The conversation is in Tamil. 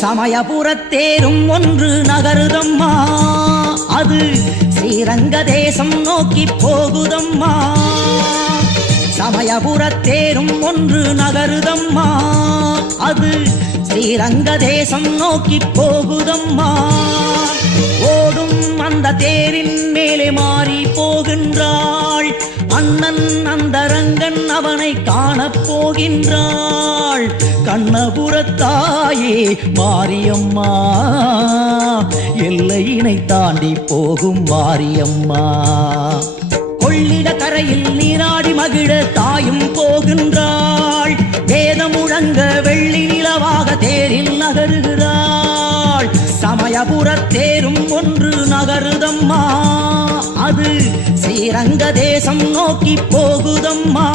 சமயபுரத்தேரும் ஒன்று நகருதம்மா, அது ஸ்ரீரங்க தேசம் நோக்கி போகுதம்மா. சமயபுரத்தேரும் ஒன்று நகருதம்மா, அது ஸ்ரீரங்க தேசம் நோக்கி போகுதம்மா. ஓடும் அந்த தேரின் மேலே மாறி போகின்றாள் அண்ணன் அந்த ரங்கன், அவனை காணப் போகின்றாள். கண்ணபுரத்தாயே மாரியம்மா, எல்லையினை தாண்டி போகும் மாரியம்மா. கொள்ளிட கரையில் நீராடி மகிழ தாயும் போகின்றாள். வேதம் முழங்க வெள்ளி நிலவாக தேரில் நகருகிறாள். சமயபுரத்தேரும் ஒன்று நகருதம்மா, அது ஸ்ரீரங்க தேசம் நோக்கி போகுதம்மா.